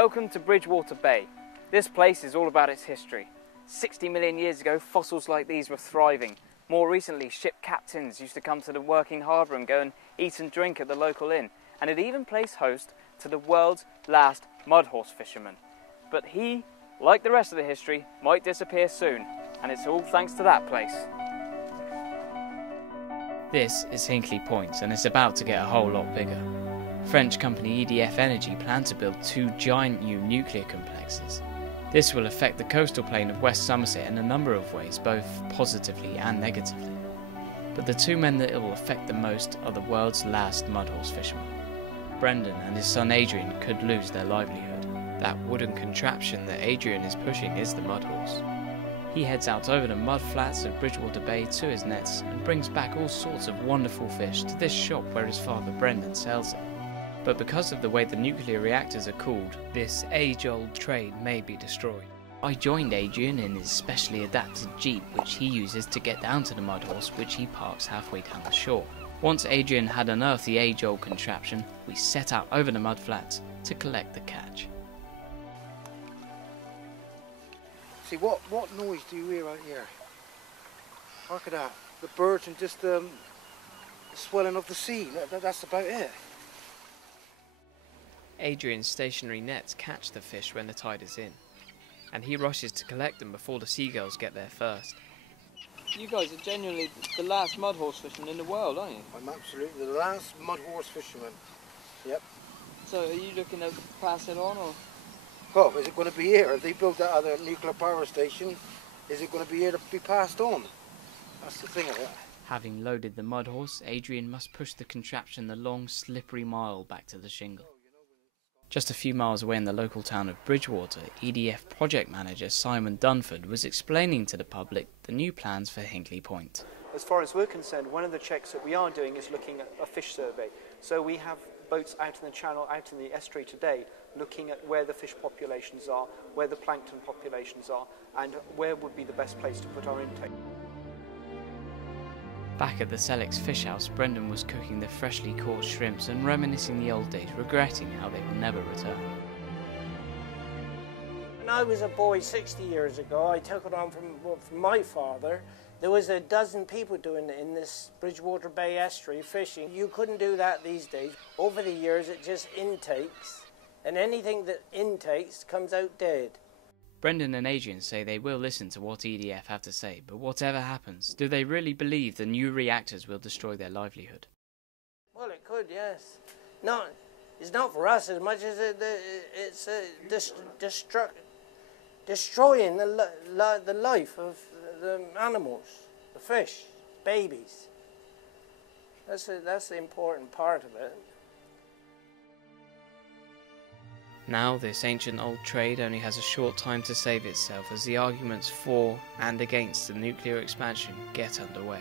Welcome to Bridgewater Bay. This place is all about its history. 60 million years ago, fossils like these were thriving. More recently, ship captains used to come to the working harbour and go and eat and drink at the local inn. And it even plays host to the world's last mud horse fisherman. But he, like the rest of the history, might disappear soon. And it's all thanks to that place. This is Hinkley Point, and it's about to get a whole lot bigger. French company EDF Energy plan to build 2 giant new nuclear complexes. This will affect the coastal plain of West Somerset in a number of ways, both positively and negatively. But the 2 men that it will affect the most are the world's last mud horse fishermen. Brendan and his son Adrian could lose their livelihood. That wooden contraption that Adrian is pushing is the mud horse. He heads out over the mud flats of Bridgewater Bay to his nets and brings back all sorts of wonderful fish to this shop where his father Brendan sells it. But because of the way the nuclear reactors are cooled, this age-old trade may be destroyed. I joined Adrian in his specially adapted jeep, which he uses to get down to the mud horse, which he parks halfway down the shore. Once Adrian had unearthed the age-old contraption, we set out over the mud flats to collect the catch. See, what noise do you hear out here? Look at that. The birds and just the swelling of the sea. That's about it. Adrian's stationary nets catch the fish when the tide is in, and he rushes to collect them before the seagulls get there first. You guys are genuinely the last mud horse fisherman in the world, aren't you? I'm absolutely the last mud horse fisherman. Yep. So are you looking to pass it on, or? Well, is it going to be here? If they build that other nuclear power station, is it going to be here to be passed on? That's the thing of it. Having loaded the mud horse, Adrian must push the contraption the long, slippery mile back to the shingle. Just a few miles away in the local town of Bridgewater, EDF project manager Simon Dunford was explaining to the public the new plans for Hinkley Point. As far as we're concerned, one of the checks that we are doing is looking at a fish survey. So we have boats out in the channel, out in the estuary today, looking at where the fish populations are, where the plankton populations are, and where would be the best place to put our intake. Back at the Selleck's fish house, Brendan was cooking the freshly caught shrimps and reminiscing the old days, regretting how they will never return. When I was a boy 60 years ago, I took it on from my father. There was a dozen people doing it in this Bridgewater Bay estuary fishing. You couldn't do that these days. Over the years it just intakes, and anything that intakes comes out dead. Brendan and Adrian say they will listen to what EDF have to say, but whatever happens, do they really believe the new reactors will destroy their livelihood? Well, it could, yes. It's not for us as much as it's destroying the life of the animals, the fish, babies. That's the important part of it. Now this ancient old trade only has a short time to save itself as the arguments for and against the nuclear expansion get underway.